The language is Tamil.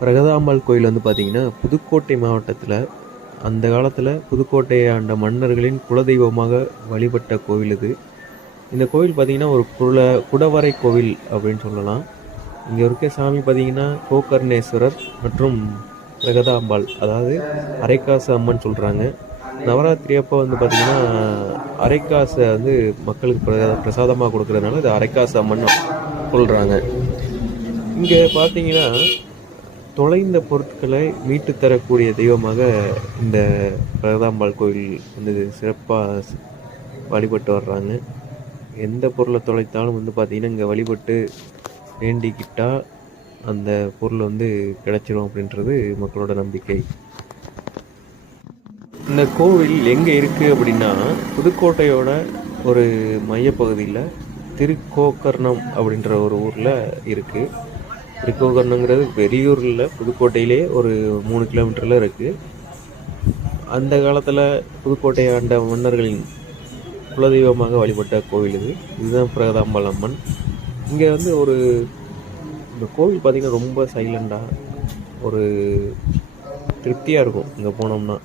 பிரகதாம்பாள் கோயில் வந்து பார்த்திங்கன்னா புதுக்கோட்டை மாவட்டத்தில் அந்த காலத்தில் புதுக்கோட்டையை ஆண்ட மன்னர்களின் குலதெய்வமாக வழிபட்ட கோவில் இது. இந்த கோவில் பார்த்திங்கன்னா ஒரு குடவரை கோவில் அப்படின்னு சொல்லலாம். இங்கே இருக்க சாமி பார்த்திங்கன்னா கோகர்ணேஸ்வரர் மற்றும் பிரகதாம்பாள், அதாவது அரைக்காசு அம்மன் சொல்கிறாங்க. நவராத்திரி அப்போ வந்து பார்த்திங்கன்னா அரைக்காசை வந்து மக்களுக்கு பிரசாதமாக கொடுக்குறதுனால இது அரைக்காசு அம்மன் சொல்கிறாங்க. இங்கே பார்த்தீங்கன்னா தொலைந்த பொருட்களை மீட்டு தரக்கூடிய தெய்வமாக இந்த பிரகதாம்பாள் கோயில் வந்து சிறப்பாக வழிபட்டு வர்றாங்க. எந்த பொருளை தொலைத்தாலும் வந்து பார்த்திங்கன்னா இங்கே வழிபட்டு வேண்டிக்கிட்டால் அந்த பொருள் வந்து கிடச்சிரும் அப்படின்றது மக்களோட நம்பிக்கை. இந்த கோவில் எங்கே இருக்குது அப்படின்னா புதுக்கோட்டையோட ஒரு மையப்பகுதியில் திருக்கோக்கர்ணம் அப்படின்ற ஒரு ஊரில் இருக்குது. திருக்கோக்கர்ணங்கிறது பெரியூரில் புதுக்கோட்டையிலே ஒரு 3 கிலோமீட்டரில் இருக்குது. அந்த காலத்தில் புதுக்கோட்டையை ஆண்ட மன்னர்களின் குலதெய்வமாக வழிபட்ட கோவில் இது. இதுதான் பிரகதாம்பாள் அம்மன். இங்கே வந்து இந்த கோவில் பார்த்திங்கன்னா ரொம்ப சைலண்டாக ஒரு திருப்தியாக இருக்கும் இங்கே போனோம்னா.